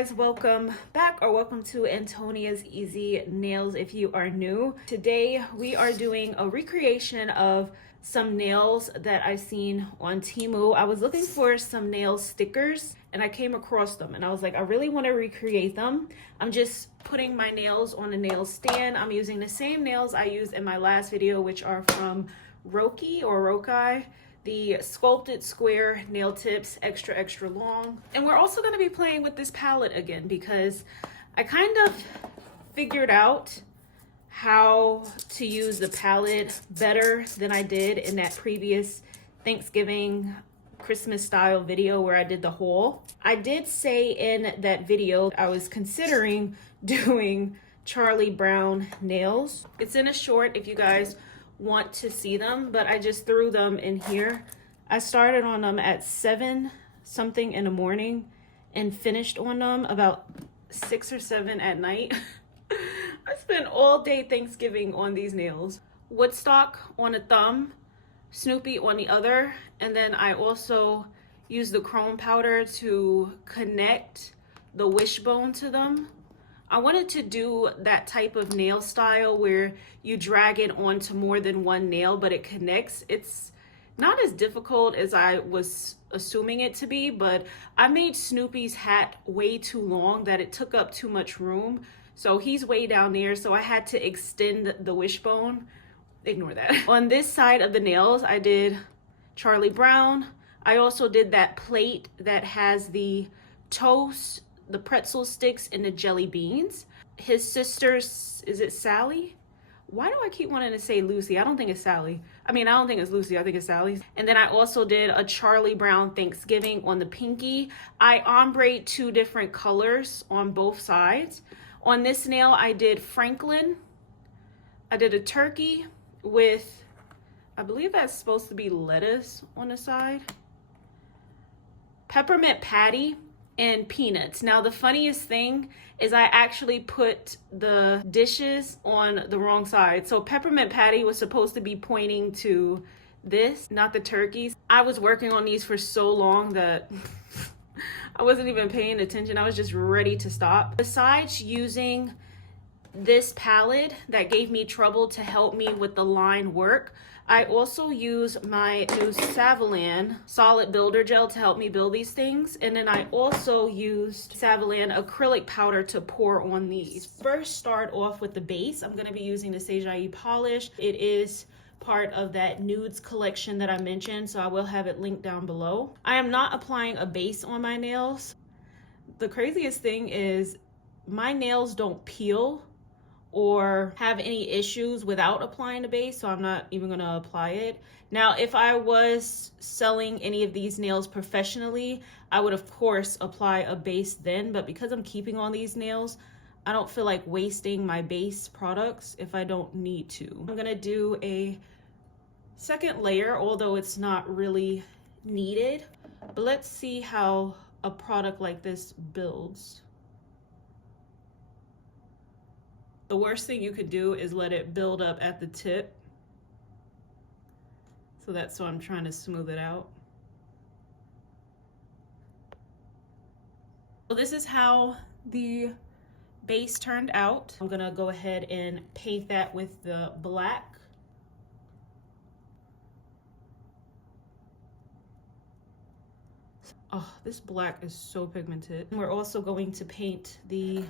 guys, welcome back or welcome to Antonia's Easy Nails if you are new. Today we are doing a recreation of some nails that I've seen on Temu. I was looking for some nail stickers and I came across them and I was like, I really want to recreate them. I'm just putting my nails on a nail stand. I'm using the same nails I used in my last video, which are from Roki or Rokai, the sculpted square nail tips, extra long. And we're also going to be playing with this palette again because I kind of figured out how to use the palette better than I did in that previous Thanksgiving Christmas style video where I did the haul. I did say in that video I was considering doing Charlie Brown nails. It's in a short if you guys want to see them, but I just threw them in here. I started on them at 7 something in the morning and finished on them about 6 or 7 at night. I spent all day Thanksgiving on these nails. Woodstock on a thumb, Snoopy on the other, and then I also used the chrome powder to connect the wishbone to them. I wanted to do that type of nail style where you drag it onto more than one nail, but it connects. It's not as difficult as I was assuming it to be, but I made Snoopy's hat way too long that it took up too much room. So he's way down there, so I had to extend the wishbone. Ignore that. On this side of the nails, I did Charlie Brown. I also did that plate that has the toast, the pretzel sticks, and the jelly beans. His sister's, is it Sally? Why do I keep wanting to say Lucy? I don't think it's Sally. I mean, I don't think it's Lucy. I think it's Sally's. And then I also did a Charlie Brown Thanksgiving on the pinky. I ombre 2 different colors on both sides. On this nail, I did Franklin. I did a turkey with, I believe that's supposed to be lettuce on the side. Peppermint patty and peanuts. Now the funniest thing is I actually put the dishes on the wrong side. So peppermint patty was supposed to be pointing to this, not the turkeys. I was working on these for so long that I wasn't even paying attention. I was just ready to stop. Besides using this palette that gave me trouble to help me with the line work, I also use my new Savalan solid builder gel to help me build these things. And then I also used Savalan acrylic powder to pour on these. First, start off with the base. I'm going to be using the Seijai polish. It is part of that nudes collection that I mentioned, so I will have it linked down below. I am not applying a base on my nails. The craziest thing is my nails don't peel or have any issues without applying the base, so I'm not even gonna apply it. Now, if I was selling any of these nails professionally, I would of course apply a base then, but because I'm keeping on these nails, I don't feel like wasting my base products if I don't need to. I'm gonna do a second layer, although it's not really needed, but let's see how a product like this builds. The worst thing you could do is let it build up at the tip. So that's why I'm trying to smooth it out. So this is how the base turned out. I'm gonna go ahead and paint that with the black. Oh, this black is so pigmented. We're also going to paint the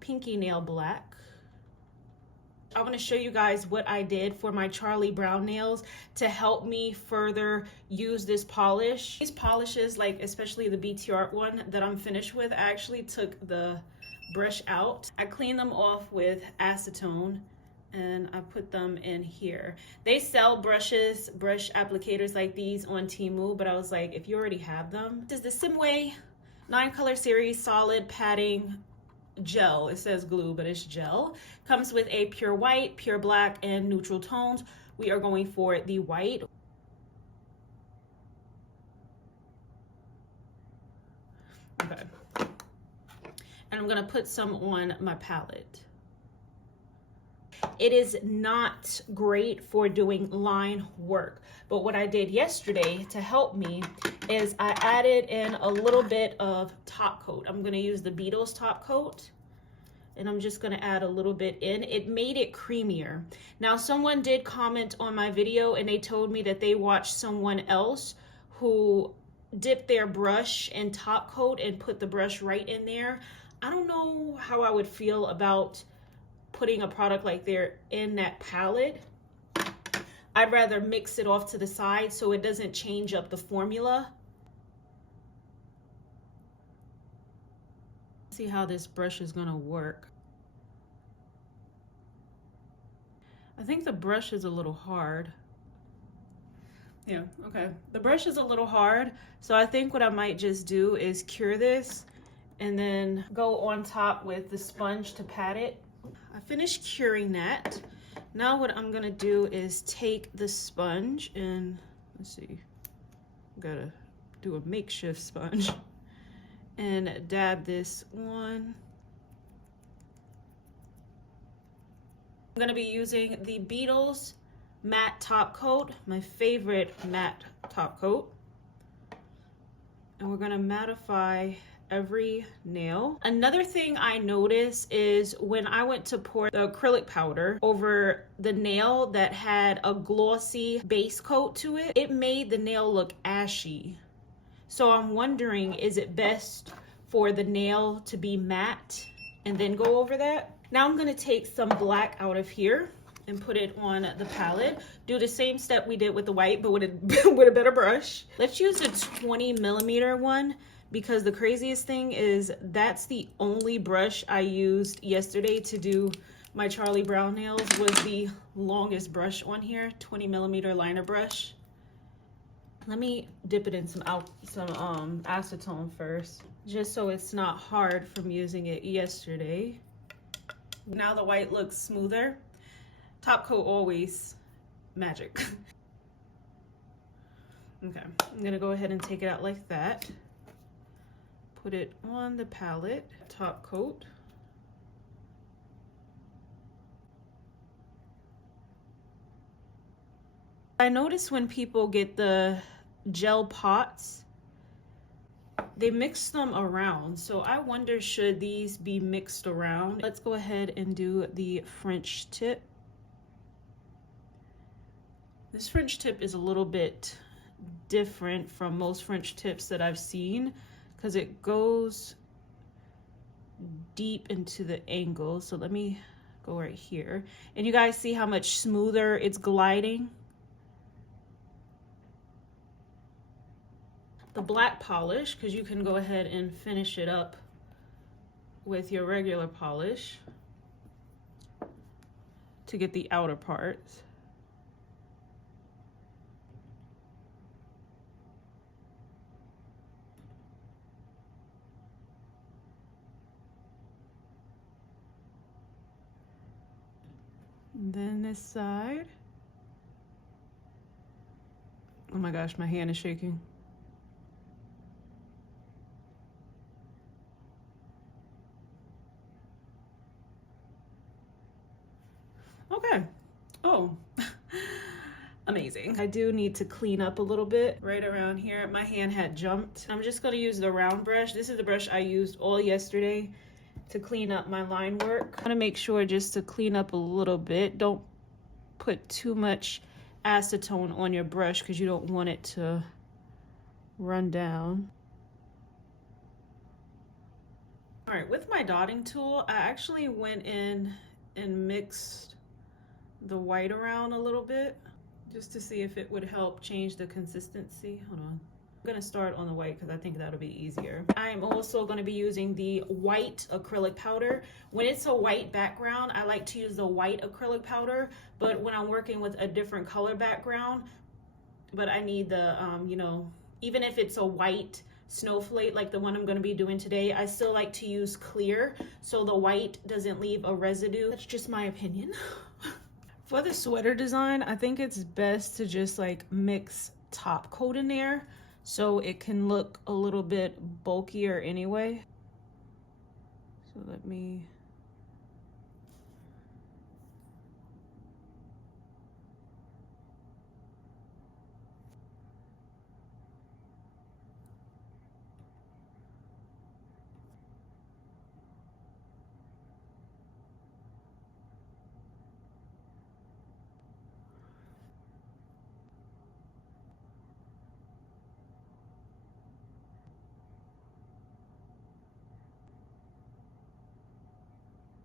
pinky nail black. I want to show you guys what I did for my Charlie Brown nails to help me further use this polish. These polishes, like especially the BT Art one that I'm finished with, I actually took the brush out. I cleaned them off with acetone and I put them in here. They sell brushes, brush applicators like these on Temu, but I was like, if you already have them. This is the Simway 9-color series solid padding gel. It says glue, but it's gel. Comes with a pure white, pure black, and neutral tones. We are going for the white. Okay. And I'm gonna put some on my palette. it is not great for doing line work. But what I did yesterday to help me is I added in a little bit of top coat. I'm going to use the Beetles top coat. And I'm just gonna add a little bit in. It made it creamier. Now, someone did comment on my video and they told me that they watched someone else who dipped their brush in top coat and put the brush right in there. I don't know how I would feel about putting a product like there in that palette. I'd rather mix it off to the side so it doesn't change up the formula. See how this brush is gonna work. I think the brush is a little hard. Yeah, okay. The brush is a little hard, so I think what I might just do is cure this and then go on top with the sponge to pat it. I finished curing that. Now what I'm gonna do is take the sponge and, let's see, gotta do a makeshift sponge, and dab this on. I'm gonna be using the Beetles matte top coat, my favorite matte top coat. And we're gonna mattify every nail. Another thing I noticed is when I went to pour the acrylic powder over the nail that had a glossy base coat to it, it made the nail look ashy. So I'm wondering, is it best for the nail to be matte and then go over that? Now I'm gonna take some black out of here and put it on the palette. Do the same step we did with the white, but with a better brush. Let's use a 20mm one, because the craziest thing is that's the only brush I used yesterday to do my Charlie Brown nails, was the longest brush on here, 20mm liner brush. Let me dip it in some acetone first, just so it's not hard from using it yesterday. Now the white looks smoother. Top coat always magic. Okay, I'm gonna go ahead and take it out like that. Put it on the palette, top coat. I notice when people get the gel pots, they mix them around. So I wonder, should these be mixed around? Let's go ahead and do the French tip. This French tip is a little bit different from most French tips that I've seen, because it goes deep into the angle. So let me go right here. And you guys see how much smoother it's gliding? The black polish, because you can go ahead and finish it up with your regular polish to get the outer parts. And then this side. Oh my gosh, my hand is shaking. Okay. Oh, amazing. I do need to clean up a little bit right around here. My hand had jumped. I'm just gonna use the round brush. This is the brush I used all yesterday to clean up my line work. I wanna make sure just to clean up a little bit. Don't put too much acetone on your brush because you don't want it to run down. All right, with my dotting tool, I actually went in and mixed the white around a little bit just to see if it would help change the consistency. Hold on. I'm gonna start on the white because I think that'll be easier. I'm also gonna be using the white acrylic powder. When it's a white background, I like to use the white acrylic powder, but when I'm working with a different color background, but I need the, you know, even if it's a white snowflake like the one I'm gonna be doing today, I still like to use clear so the white doesn't leave a residue. That's just my opinion. For the sweater design, I think it's best to just like mix top coat in there so it can look a little bit bulkier anyway. So let me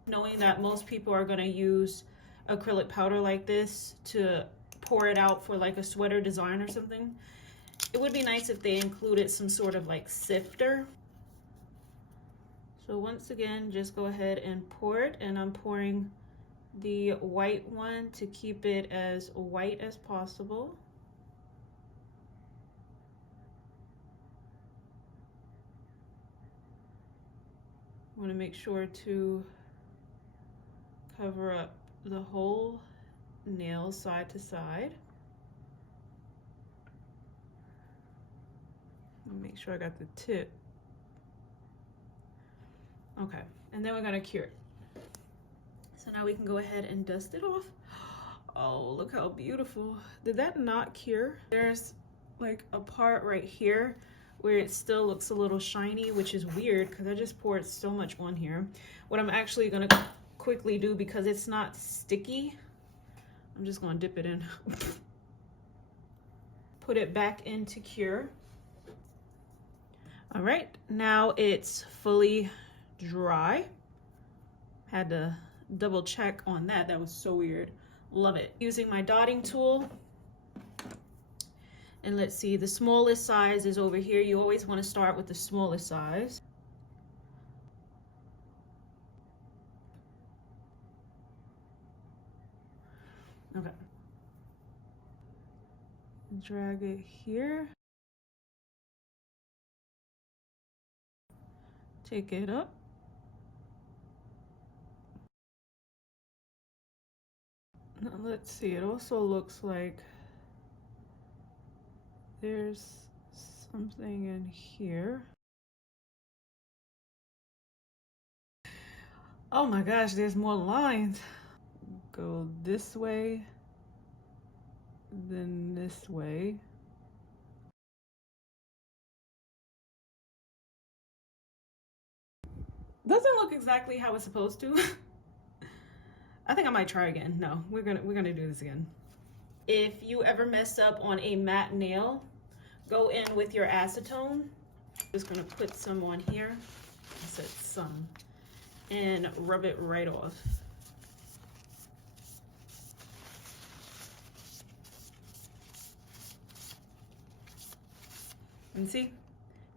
knowing that most people are going to use acrylic powder like this to pour it out for like a sweater design or something. It would be nice if they included some sort of like sifter. So once again, just go ahead and pour it, and I'm pouring the white one to keep it as white as possible. I want to make sure to cover up the whole nail side to side. Make sure I got the tip. Okay, and then we're gonna cure it. So now we can go ahead and dust it off. Oh, look how beautiful. Did that not cure? There's like a part right here where it still looks a little shiny, which is weird because I just poured so much on here. What I'm actually gonna quickly do, because it's not sticky, I'm just gonna dip it in. Put it back into cure. All right, now it's fully dry. Had to double check on that. That was so weird. Love it. Using my dotting tool. And let's see, the smallest size is over here. You always want to start with the smallest size. Okay. Drag it here. Take it up. Now let's see, it also looks like there's something in here. Oh my gosh, there's more lines. Go this way, then this way. Doesn't look exactly how it's supposed to. I think I might try again. No, we're gonna do this again. If you ever mess up on a matte nail, go in with your acetone. Just gonna put some on here. I said some, and rub it right off. And see,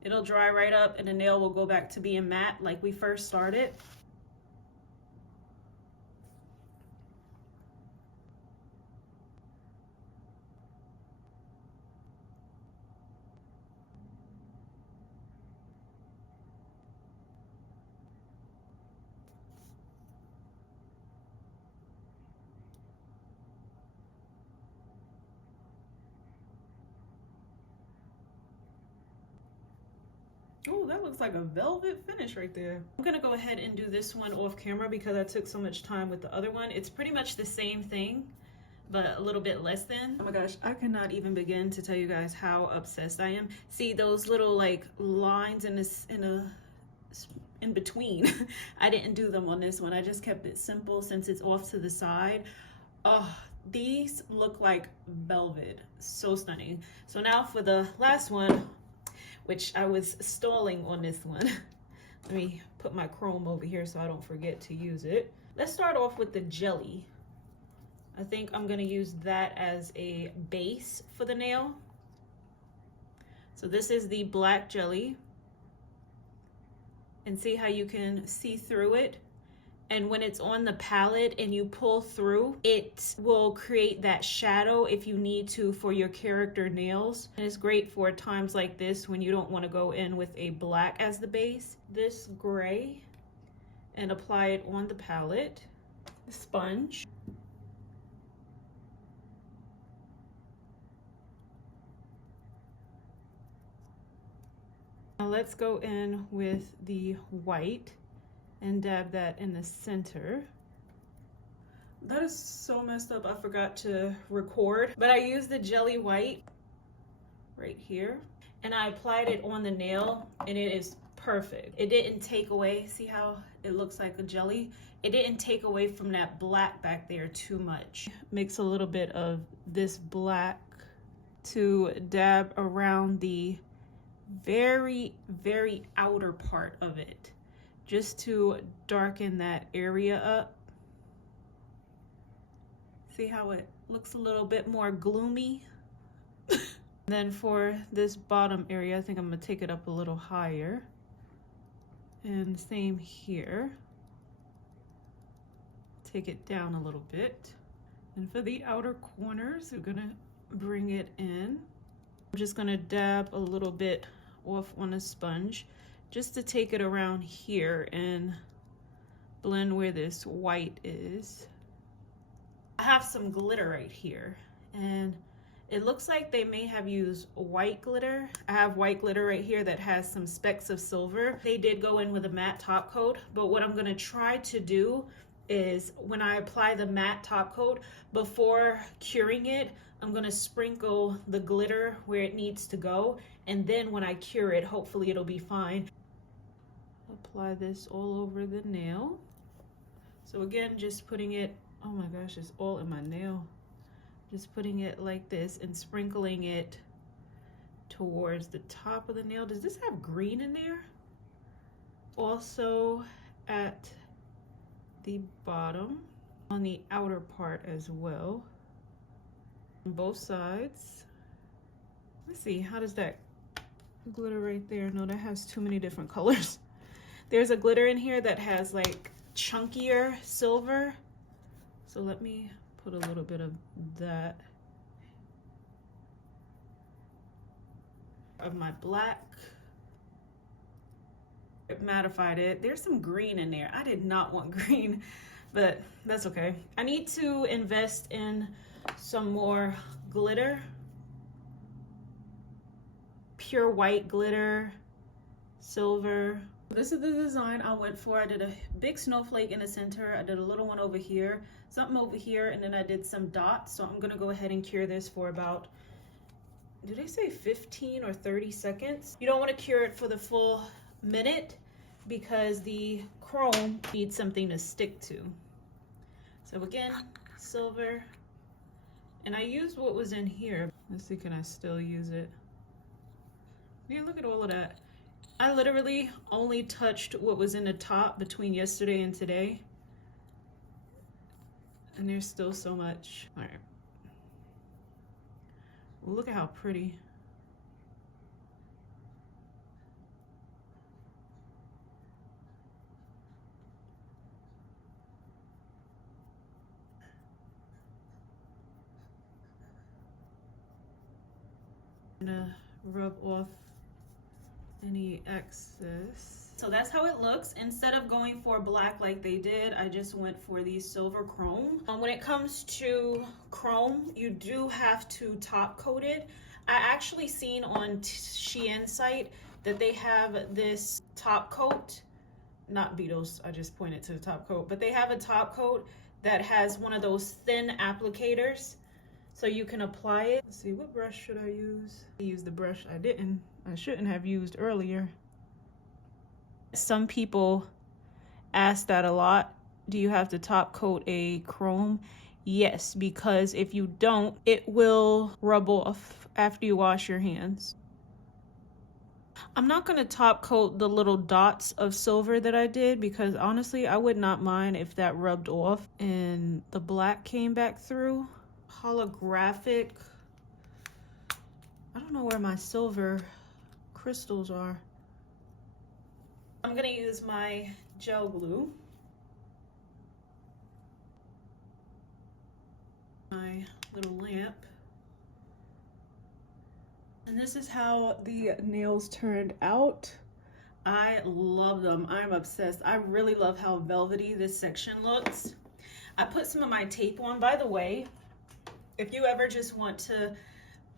it'll dry right up and the nail will go back to being matte like we first started. Oh, that looks like a velvet finish right there. I'm gonna go ahead and do this one off camera because I took so much time with the other one. It's pretty much the same thing, but a little bit less than. Oh my gosh, I cannot even begin to tell you guys how obsessed I am. See those little like lines in between. I didn't do them on this one. I just kept it simple since it's off to the side. Oh, these look like velvet. So stunning. So now for the last one, which I was stalling on this one. Let me put my chrome over here so I don't forget to use it. Let's start off with the jelly. I think I'm gonna use that as a base for the nail. So this is the black jelly. And see how you can see through it? And when it's on the palette and you pull through, it will create that shadow if you need to for your character nails. And it's great for times like this when you don't want to go in with a black as the base. This gray, and apply it on the palette. Sponge. Now let's go in with the white and dab that in the center. That is so messed up, I forgot to record, but I used the jelly white right here and I applied it on the nail and it is perfect. It didn't take away, see how it looks like a jelly? It didn't take away from that black back there too much. Mix a little bit of this black to dab around the very outer part of it, just to darken that area up. See how it looks a little bit more gloomy? Then for this bottom area, I think I'm gonna take it up a little higher. And same here. Take it down a little bit. And for the outer corners, we're gonna bring it in. I'm just gonna dab a little bit off on a sponge just to take it around here and blend where this white is. I have some glitter right here, and it looks like they may have used white glitter. I have white glitter right here that has some specks of silver. They did go in with a matte top coat, but what I'm gonna try to do is when I apply the matte top coat, before curing it, I'm gonna sprinkle the glitter where it needs to go, and then when I cure it, hopefully it'll be fine. Apply this all over the nail. So again, just putting it, oh my gosh, it's all in my nail. Just putting it like this and sprinkling it towards the top of the nail. Does this have green in there? Also at the bottom, on the outer part as well. On both sides. Let's see, how does that glitter right there? No, that has too many different colors. There's a glitter in here that has like chunkier silver. So let me put a little bit of that. Of my black. It mattified it. There's some green in there. I did not want green, but that's okay. I need to invest in some more glitter. Pure white glitter, silver. This is the design I went for. I did a big snowflake in the center. I did a little one over here, something over here, and then I did some dots. So I'm gonna go ahead and cure this for about, did they say 15 or 30 seconds? You don't wanna cure it for the full minute because the chrome needs something to stick to. So again, silver. And I used what was in here. Let's see, can I still use it? Yeah, look at all of that. I literally only touched what was in the top between yesterday and today. And there's still so much. All right. Well, look at how pretty. I'm gonna rub off any excess. So that's how it looks. Instead of going for black like they did, I just went for the silver chrome. When it comes to chrome, you do have to top coat it. I actually seen on Shein site that they have this top coat, not Beetles, I just pointed to the top coat, but they have a top coat that has one of those thin applicators. So you can apply it. Let's see, what brush should I use? I used the brush I shouldn't have used earlier. Some people ask that a lot. Do you have to top coat a chrome? Yes, because if you don't, it will rub off after you wash your hands. I'm not gonna top coat the little dots of silver that I did because honestly, I would not mind if that rubbed off and the black came back through. Holographic. I don't know where my silver crystals are. I'm gonna use my gel glue. My little lamp. And this is how the nails turned out. I love them. I'm obsessed. I really love how velvety this section looks. I put some of my tape on, by the way. If you ever just want to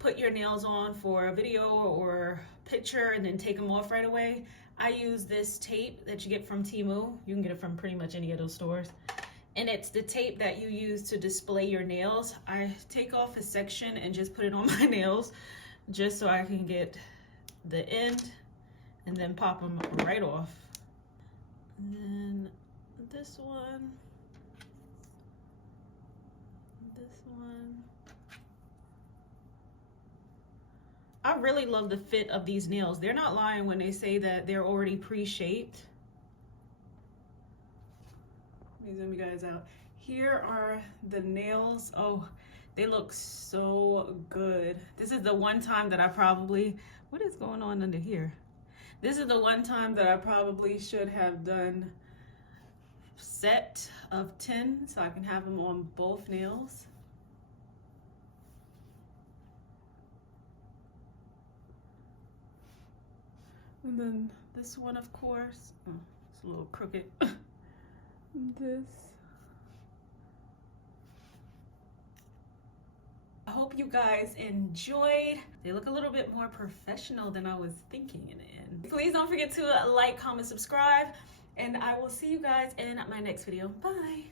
put your nails on for a video or picture and then take them off right away, I use this tape that you get from Temu. You can get it from pretty much any of those stores. And it's the tape that you use to display your nails. I take off a section and just put it on my nails just so I can get the end and then pop them right off. And then this one. I really love the fit of these nails. They're not lying when they say that they're already pre-shaped. me zoom you guys out. Here are the nails. Oh, they look so good. This is the one time that I probably, what is going on under here? This is the one time that I probably should have done set of 10 so I can have them on both nails. And then this one, of course, oh, it's a little crooked. This. I hope you guys enjoyed. They look a little bit more professional than I was thinking in the end. Please don't forget to like, comment, subscribe, and I will see you guys in my next video. Bye.